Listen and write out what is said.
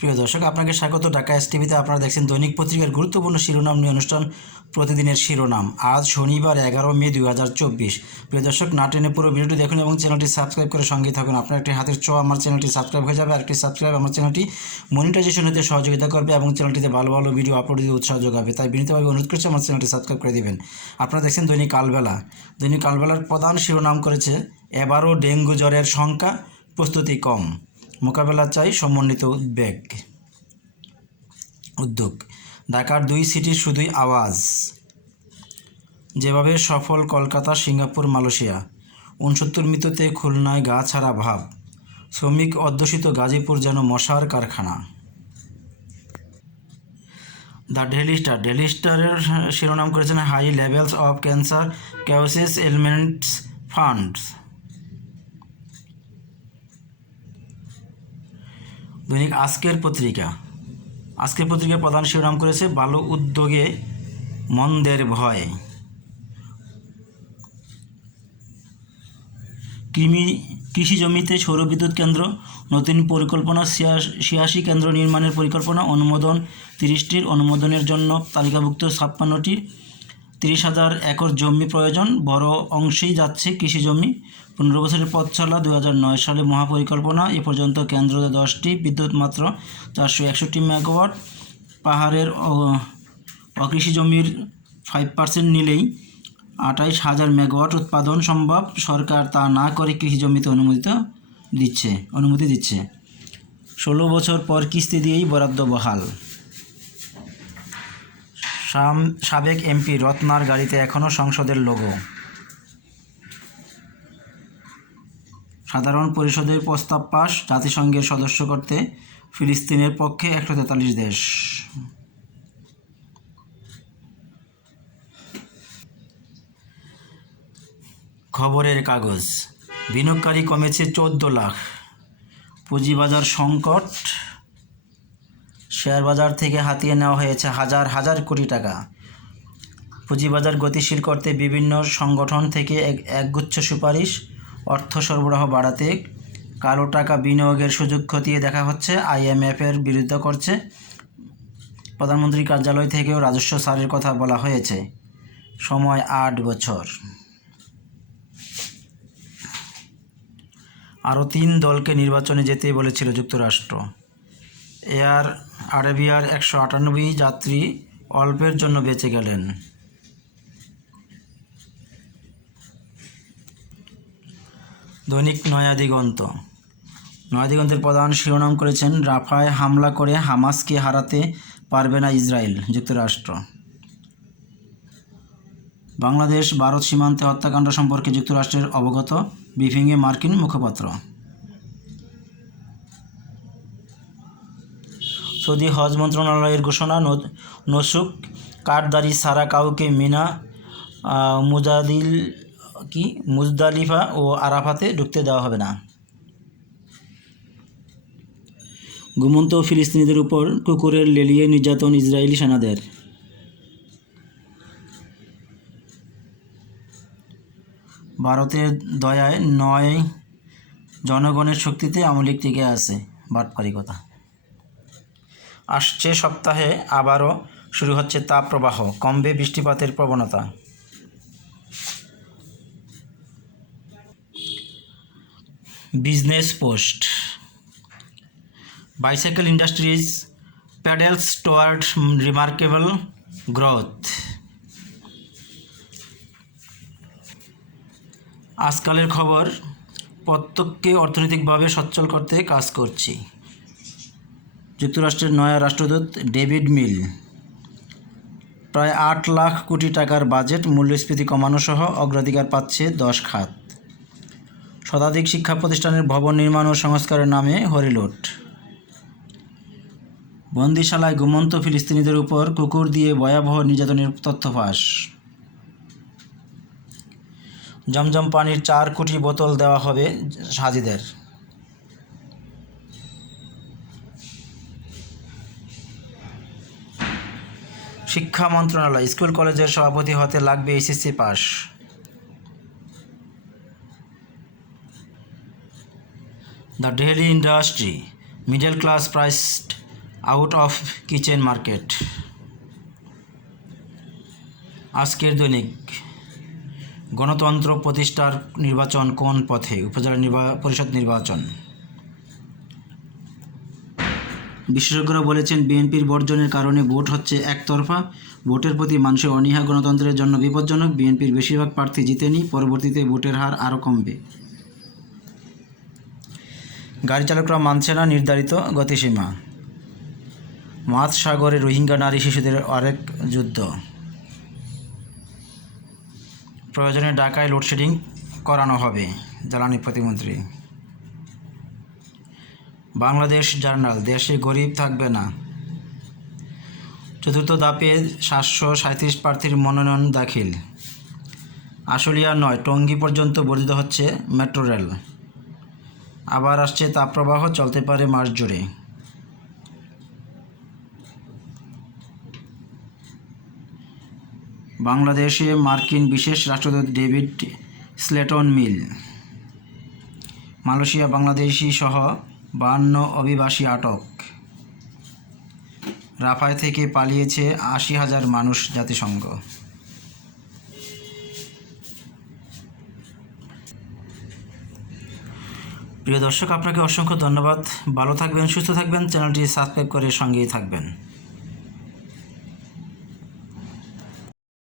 প্রিয় দর্শক, আপনাকে স্বাগত। ঢাকা এস টিভিতে আপনারা দেখছেন দৈনিক পত্রিকার গুরুত্বপূর্ণ শিরোনাম নিয়ে অনুষ্ঠান, প্রতিদিনের শিরোনাম। আজ শনিবার, এগারো মে দুই হাজার চব্বিশ। প্রিয় দর্শক, না টেনে পুরো ভিডিওটি দেখুন এবং চ্যানেলটি সাবস্ক্রাইব করে সঙ্গে থাকুন। আপনার একটি হাতের ছ আমার চ্যানেলটি সাবস্ক্রাইব হয়ে যাবে। আর একটি সাবস্ক্রাইব আমার চ্যানেলটি মনিটাইজেশন হতে সহযোগিতা করবে এবং চ্যানেলটিতে ভালো ভালো ভিডিও আপলোড দিতে উৎসাহ যোগাবে। তাই বিনীতভাবে অনুরোধ করছি আমার চ্যানেলটি সাবস্ক্রাইব করে দেবেন। আপনারা দেখছেন দৈনিক কালবেলা। দৈনিক কালবেলার প্রধান শিরোনাম করেছে, এবারও ডেঙ্গু জ্বরের সংখ্যা প্রস্তুতি কম। মোকাবেলা চাই সমন্বিত উদ্বেগ উদ্যোগ। ঢাকার দুই সিটির শুধুই আওয়াজ। যেভাবে সফল কলকাতা, সিঙ্গাপুর, মালয়েশিয়া। উনসত্তর মৃততে খুলনায় গা ছাড়া ভাব। শ্রমিক অধ্যুষিত গাজীপুর যেন মশার কারখানা। The daily star. ডেলি স্টারের শিরোনাম করেছেন high levels of cancer causing elements funds. দৈনিক আজকের পত্রিকা। আজকের পত্রিকার প্রধান শিরোনাম করেছে ভালো উদ্যোগে মন্দের ভয়। কৃমি, কৃষি জমিতে সৌর বিদ্যুৎ কেন্দ্র, নতুন পরিকল্পনা ছিয়াশি কেন্দ্র নির্মাণের পরিকল্পনা, অনুমোদন তিরিশটির, অনুমোদনের জন্য তালিকাভুক্ত ছাপ্পান্নটির তিরিশ হাজার একর জমি প্রয়োজন, বড় অংশেই যাচ্ছে কৃষি জমি। পনেরো বছরের পথ চলা দু হাজার নয় সালে মহাপরিকল্পনা। এ পর্যন্ত কেন্দ্র দশটি বিদ্যুৎ মাত্র চারশো একষট্টি মেগাওয়াট। পাহাড়ের অকৃষি জমির ফাইভ পার্সেন্ট নিলেই আঠাইশ হাজার মেগাওয়াট উৎপাদন সম্ভব। সরকার তা না করে কৃষি জমিতে অনুমোদিত দিচ্ছে, অনুমতি দিচ্ছে। ষোলো বছর পর কিস্তি দিয়েই বরাদ্দ বহাল। সাবেক এমপি রত্নার গাড়িতে এখনও সংসদের লোগো। সাধারণ পরিষদের প্রস্তাব পাশ জাতিসংঘের সদস্য করতে ফিলিস্তিনের পক্ষে একশো তেতাল্লিশ দেশ। খবরের কাগজ। বিনিয়োগকারী কমেছে চোদ্দ লাখ। পুঁজিবাজার সংকট। শেয়ার বাজার থেকে হাতিয়ে নেওয়া হয়েছে হাজার হাজার কোটি টাকা। পুঁজিবাজার গতিশীল করতে বিভিন্ন সংগঠন থেকে এক একগুচ্ছ সুপারিশ অর্থ সরবরাহ বাড়াতে কালো টাকা বিনিয়োগের সুযোগ খতিয়ে দেখা হচ্ছে। আইএমএফের বিরোধিতা করছে। প্রধানমন্ত্রী কার্যালয় থেকেও রাজস্ব ছাড়ের কথা বলা হয়েছে। সময় আট বছর। আরও তিন দলকে নির্বাচনে যেতে বলেছিল যুক্তরাষ্ট্র। এয়ার আরেবিয়ার একশো আটানব্বই যাত্রী অল্পের জন্য বেঁচে গেলেন। দৈনিক নয়া দিগন্ত নয়া দিগন্তের প্রধান শিরোনাম করেছেন, রাফায় হামলা করে হামাসকে হারাতে পারবে না ইসরায়েল, যুক্তরাষ্ট্র। বাংলাদেশ, ভারত সীমান্তে হত্যাকাণ্ড সম্পর্কে যুক্তরাষ্ট্রের অবগত, ব্রিফিংয়ে মার্কিন মুখপাত্র। সৌদি হজ মন্ত্রণালয়ের ঘোষণা নসুক কাঠদারি সারা কাউকে মিনা মুজাদিল কি মুজদালিফা ও আরাফাতে ঢুকতে দেওয়া হবে না। ঘুমন্ত ফিলিস্তিনিদের উপর কুকুরের লেলিয়ে নির্যাতন ইসরায়েলি সেনাদের। ভারতের দয়ায় নয় জনগণের শক্তিতে আমলিক টিকে আছে, বাটপারি কথা। আসছে সপ্তাহে আবারও শুরু হচ্ছে তাপপ্রবাহ, কমবে বৃষ্টিপাতের প্রবণতা। Business post. Bicycle industries pedals toward remarkable growth আজকালের খবর, প্রত্যেককে অর্থনৈতিকভাবে সচ্ছল করতে কাজ করছি। যুক্তরাষ্ট্রের নয়া রাষ্ট্রদূত ডেভিড মিল। প্রায় আট লাখ কোটি টাকার বাজেট, মূল্যস্ফীতি কমানো সহ অগ্রাধিকার পাচ্ছে দশ খাত। শতাধিক শিক্ষা প্রতিষ্ঠানের ভবন নির্মাণ ও সংস্কারের নামে হরিলোট। বন্দিশালায় ঘুমন্ত ফিলিস্তিনিদের উপর কুকুর দিয়ে ভয়াবহ নির্যাতনের তথ্য ফাঁস। জমজম পানির চার কোটি বোতল দেওয়া হবে হাজিদের শিক্ষা মন্ত্রণালয়, স্কুল কলেজের সভাপতি হতে লাগবে HSC pass the daily industry, middle class priced out of kitchen market. আজকের দৈনিক গণতন্ত্র প্রতিষ্ঠার নির্বাচন কোন পথে? উপজেলা নির্বা, পরিষদ নির্বাচন। বিশেষজ্ঞরা বলেছেন, বিএনপির বর্জনের কারণে ভোট হচ্ছে একতরফা। ভোটের প্রতি মানুষের অনীহা গণতন্ত্রের জন্য বিপজ্জনক। বিএনপির বেশিরভাগ প্রার্থী জিতেনি, পরবর্তীতে ভোটের হার আরও কমবে। গাড়ি চালকরা মানছে না নির্ধারিত গতিসীমা। সাগরে রোহিঙ্গা নারী শিশুদের আরেক যুদ্ধ। প্রয়োজনে ঢাকায় লোডশেডিং করানো হবে, জ্বালানি প্রতিমন্ত্রী। বাংলাদেশ জার্নাল, দেশে গরিব থাকবে না। চতুর্থ ধাপে সাতশো সাঁত্রিশ প্রার্থীর মনোনয়ন দাখিল। আশুলিয়া নয়, টঙ্গী পর্যন্ত বর্ধিত হচ্ছে মেট্রো রেল। আবার আসছে তাপপ্রবাহ, চলতে পারে মাস জুড়ে। বাংলাদেশে মার্কিন বিশেষ রাষ্ট্রদূত ডেভিড স্লেটন মিল। মালয়েশিয়া বাংলাদেশি সহ বান্ন অভিবাসী আটক। রাফায় থেকে পালিয়েছে আশি হাজার মানুষ জাতিসংঘ। প্রিয় দর্শক আপনাকে অসংখ্য ধন্যবাদ। ভালো থাকবেন সুস্থ থাকবেন। চ্যানেলটি সাবস্ক্রাইব করে সঙ্গেই থাকবেন।